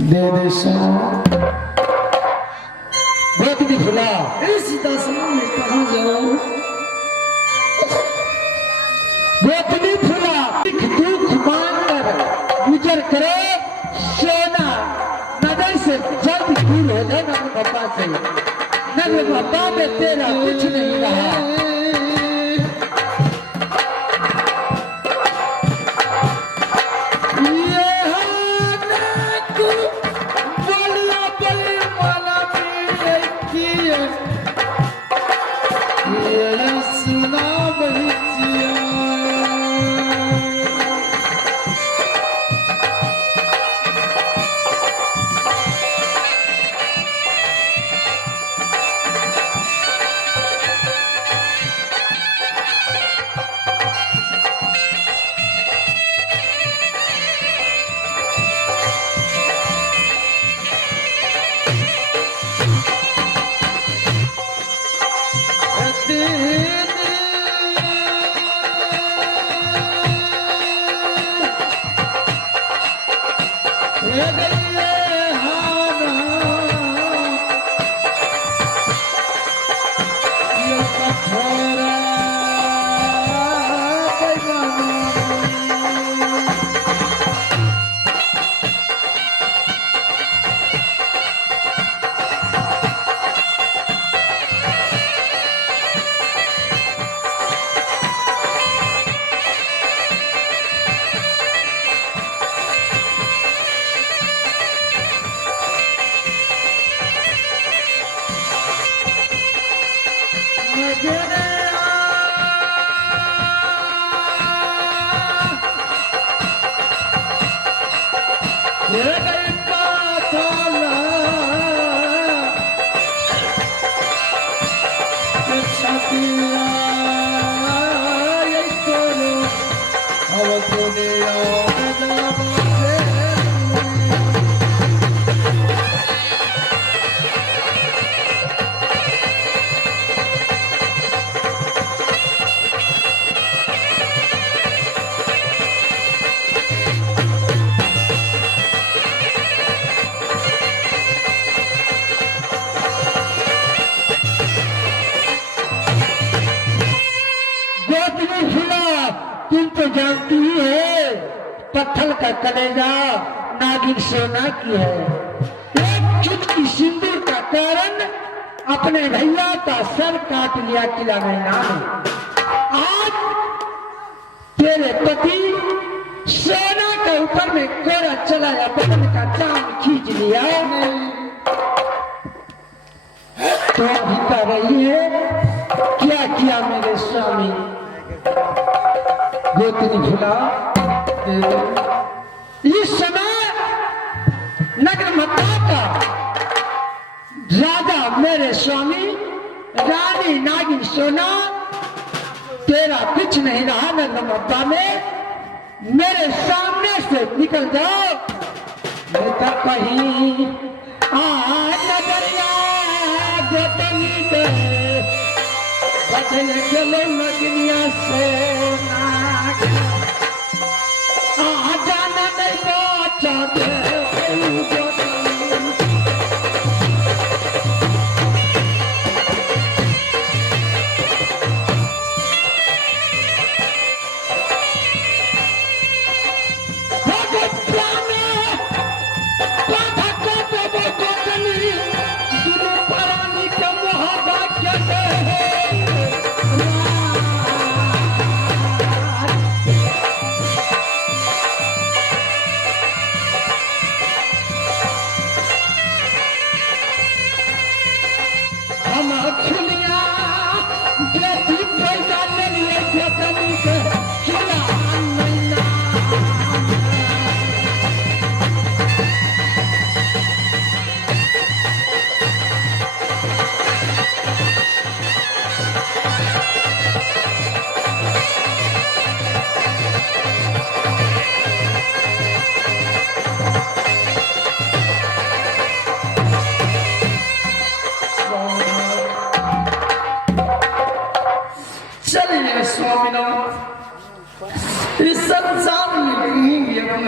दे दे बहुत भी फुला सीता समय में कहा जाऊं बहुत भी फुला दुख मानकर गुजर करे सोना नजर से जल्द दूर हो जाए ना बाबा से न बाबा में तेरा कुछ नहीं रहा जानती ही है पत्थर का कलेजा नागिन सोना की है एक चुटकी सिंदूर का कारण अपने भैया का सर काट लिया किला मैना आज तेरे पति सोना के ऊपर में कोरा चलाया बदन का चांद खींच लिया तो अभी कर रही है क्या किया मेरे स्वामी गोतनी भुला इस समय नगर मत्ता का राजा मेरे स्वामी रानी नागिन सोना तेरा कुछ नहीं रहा नगर मत्ता में मेरे सामने से निकल जाओ मैं तो कहीं नगरिया गोतनी दे बदल चलो नगनिया सोना जाना नहीं बचा दे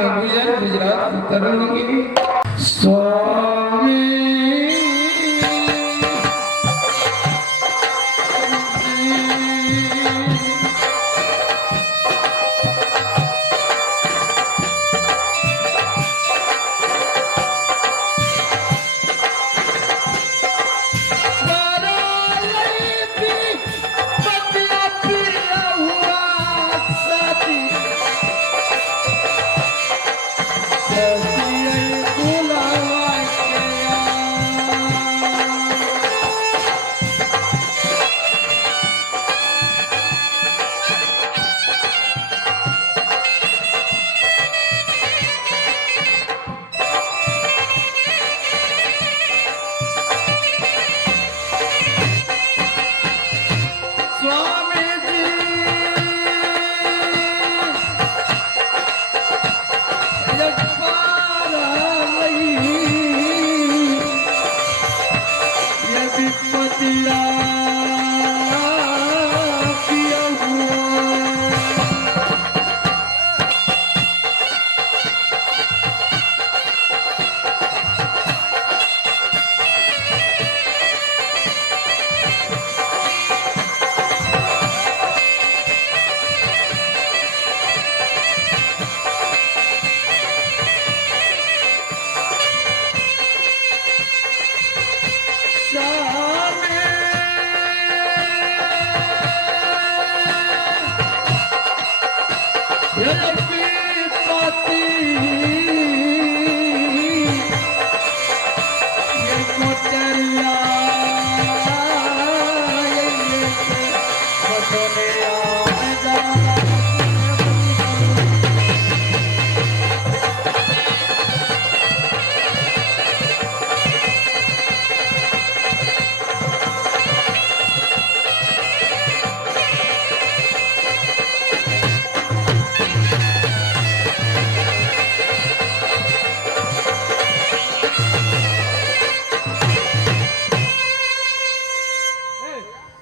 गुजर गुजरात उतर लूंगी। स्वामी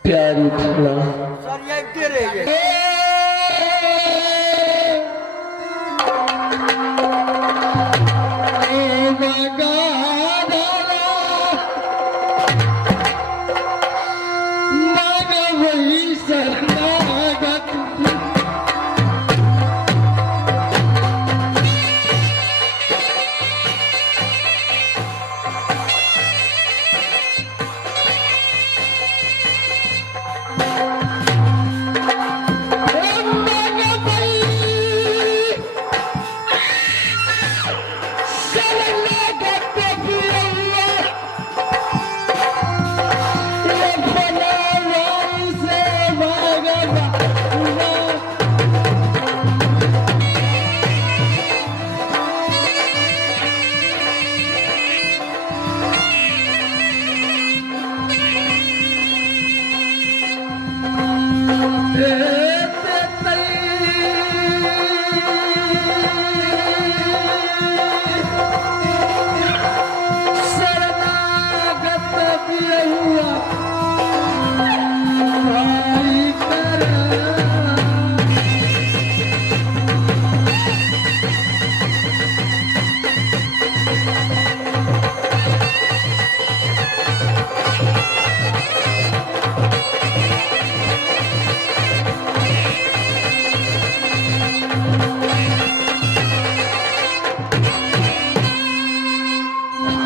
प्यारी फूला सर ये तेरे ये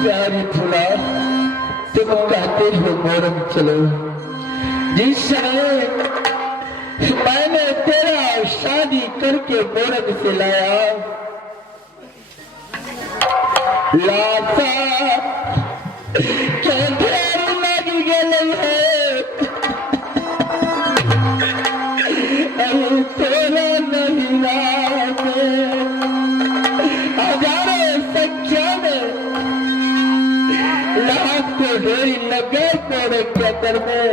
प्यारी फूला तुम कहते हो मोरम चलो, जिस समय मैंने तेरा शादी करके मोरम से लाया लाता क्या ढेर लग गए है तेरा नहीं लाते हजारों संख्या में लाख को ढेरी लगे तोड़े के कर में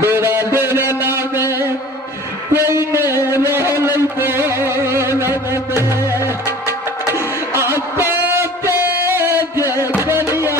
डेरा डेरा नाम है कोई ने रोल बोल में आपको तेज बनिया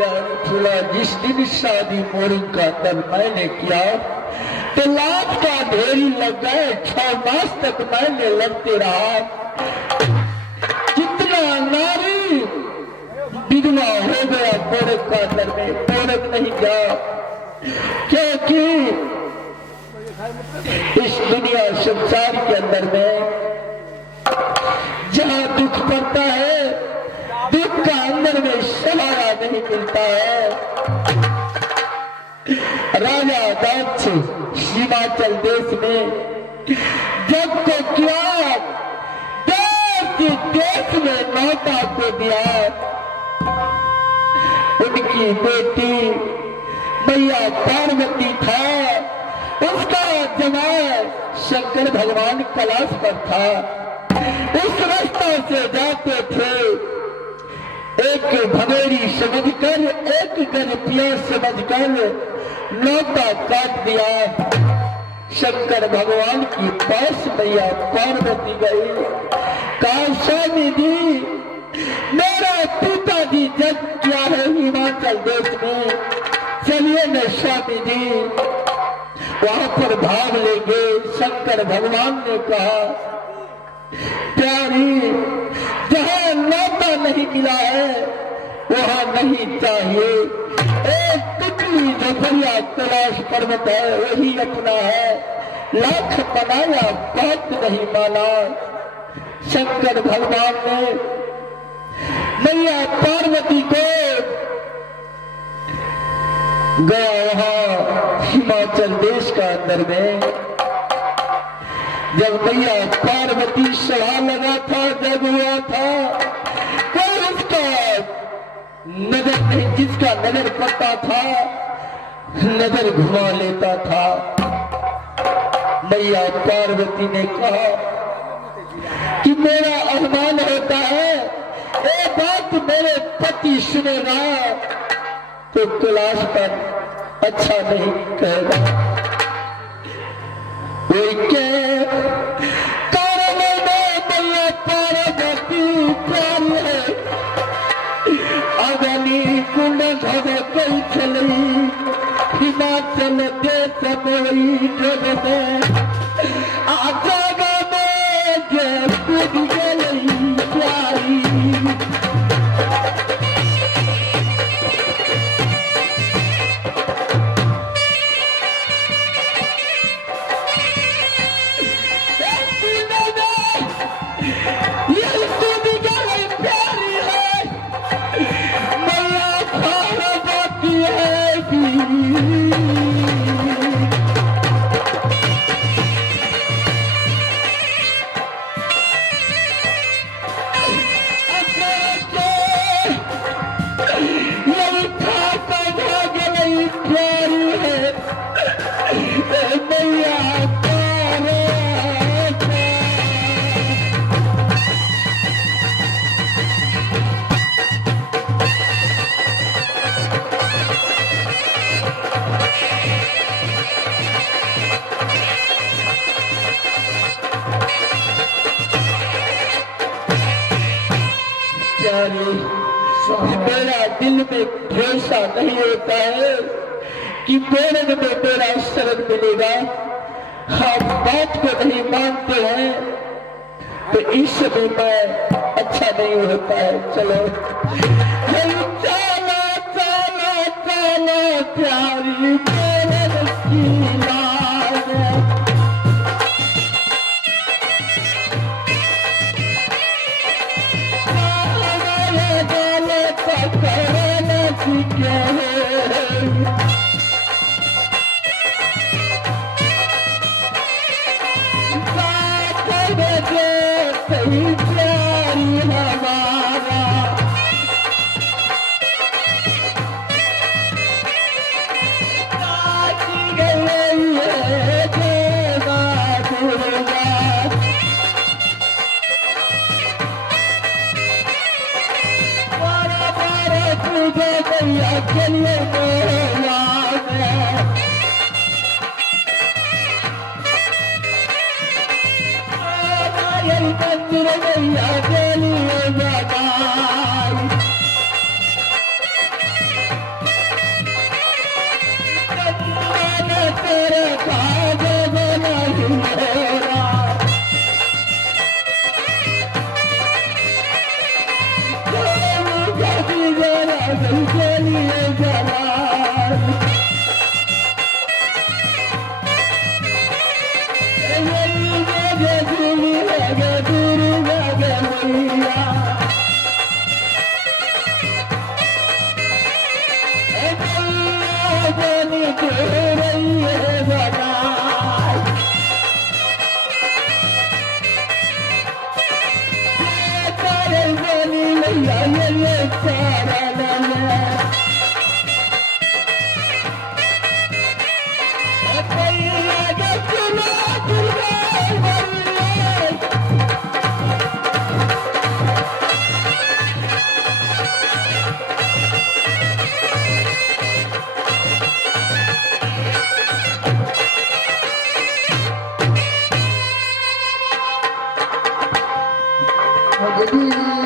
मेरा खुला जिस दिन शादी मोरिंग का तब मैंने किया तो लाभ का ढेरी लग गए 6 मास तक मैंने लगते रहा। जितना नारी विधवा हो गया मोरक का दर में मोरक नहीं गया, क्योंकि इस दुनिया संसार के अंदर में जहां दुख पड़ता है दुख का अंदर में सहारा नहीं मिलता है। राजा दक्ष हिमाचल देश में जब को किया देश में नौता को दिया, उनकी बेटी मैया पार्वती था, उसका जमाई शंकर भगवान कैलाश पर था। उस रास्ता से जाते थे, एक भगोरी समझकर एक गरपिया समझकर नौता काट दिया। शंकर भगवान की पास मैया पार्वती गई, कहा स्वामी जी मेरा पिताजी जब किया है हिमाचल देश में, चलिए न स्वामी जी वहां पर भाग लेंगे। शंकर भगवान ने कहा प्यारी जहां नौता नहीं मिला है वहां नहीं चाहिए। एक तितली झोपड़िया कैलाश पर्वत है वही अपना है, लाख मनाया बात नहीं माना। शंकर भगवान ने मैया पार्वती को गया वहां हिमाचल देश का अंदर में, जब मैया पार्वती सभा लगा था, जब हुआ था कोई उसका नजर नहीं, जिसका नजर पड़ता था नजर घुमा लेता था। मैया पार्वती ने कहा कि मेरा अभिमान होता है, ये बात मेरे पति सुनेगा तो कैलाश पर अच्छा नहीं कहेगा। कुंड कई चली हिमाचल देश आजा कूद गई प्यारी। मेरा दिल में भरोसा नहीं होता है कि मेरे में मेरा शरण मिलेगा। हम बात को नहीं मानते हैं तो इस समय मैं अच्छा नहीं होता है। चलो चलो चलो चलो प्यारी मेरे की लाज, भैया के लिए मोहब्बत यही मंदिर भैया के लिए जगाई तेरे काजे नहीं मेरा के लिए जवान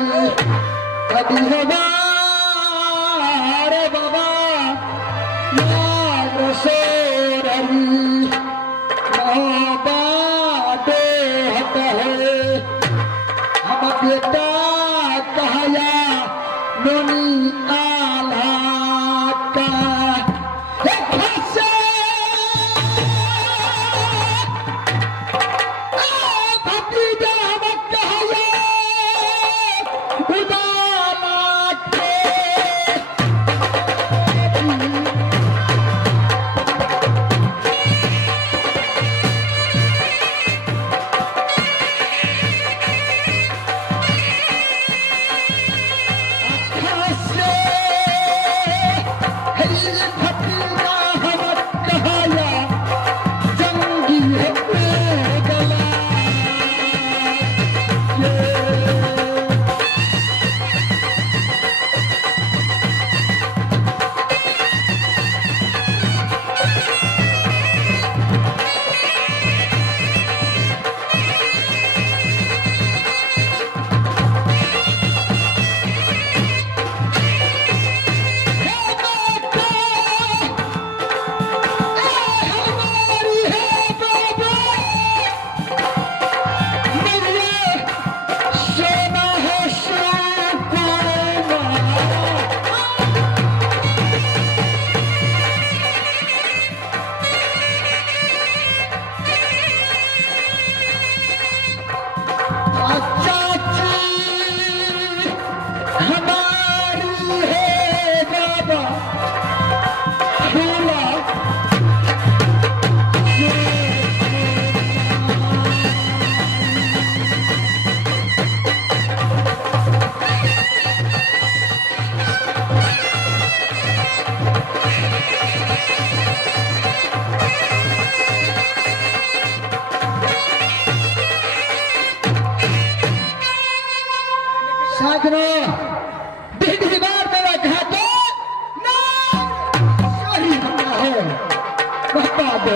कभी होगा रे बाबा याद सोररी मोहब्बत हट है हम बेटा कहया नोनी आला का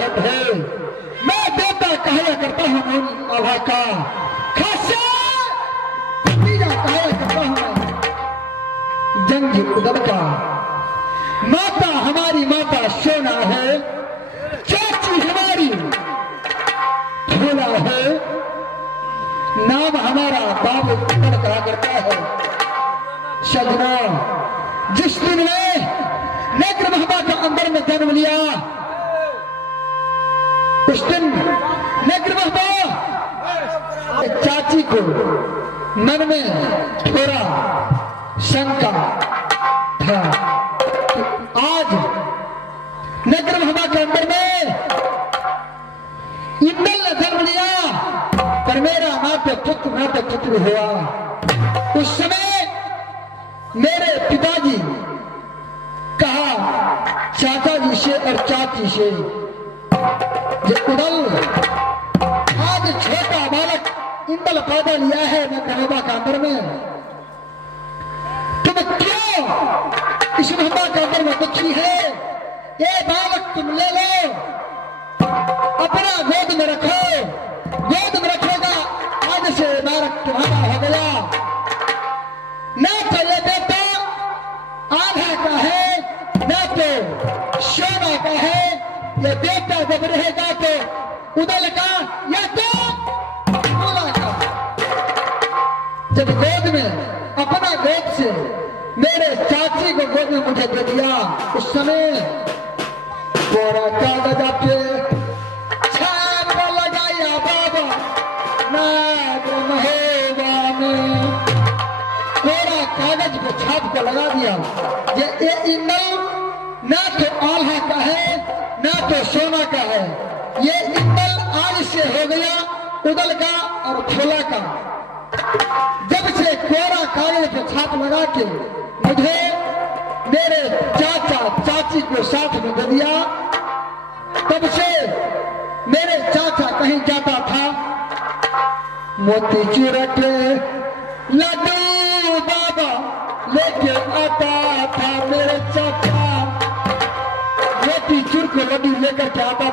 मैं बेटा कहया करता हूँ अल्लाह का खासा भतीजा कहया करता हूँ जंग उदर का माता हमारी माता सोना है चाची हमारी भोला है नाम हमारा बाप कहा करता है सजना जिस दिन में नेत्र महबा के अंदर में जन्म लिया उस दिन नेत्र महबा चाची को मन में थोड़ा शंका था कि आज नेत्र महबा के अंदर में इंदल ने जन्म लिया पर मेरा नाट्य पुत्र हुआ। उस समय मेरे पिताजी कहा चाचा जी से और चाची से उदल आज छोटा बालक इंदल पैदा लिया है नेत्र महबा के अंदर में तुम क्यों इस ब्रह्मा का कर्म दुखी है, ये बालक तुम ले लो, अपना गोद में रखो, गोद में रखोगा आज से बालक तुम्हारा हो गया। न तो ये बेटा आधा का है, न तो सोना का है, ये बेटा जब रहेगा तो उदल का या तो मूला का। जब गोद में अपना गोद से मेरे चाची को गोद में मुझे दे दिया, उस समय कोरा कागज पे छाप लगाया बाबा नागर महोबा में, कोरा कागज पे छाप को लगा दिया। ये इंदल ना तो आल्हा का है ना तो सोना का है, ये इंदल आज से हो गया उदल का और फूला का। जब से कोरा कागज पे छाप लगा के मुझे मेरे चाचा चाची को साथ में दे दिया, तब से मेरे चाचा कहीं जाता था, मोती चूर के लड्डू बाबा लेके आता था। मेरे चाचा मोती चूर को लड्डू लेकर के आता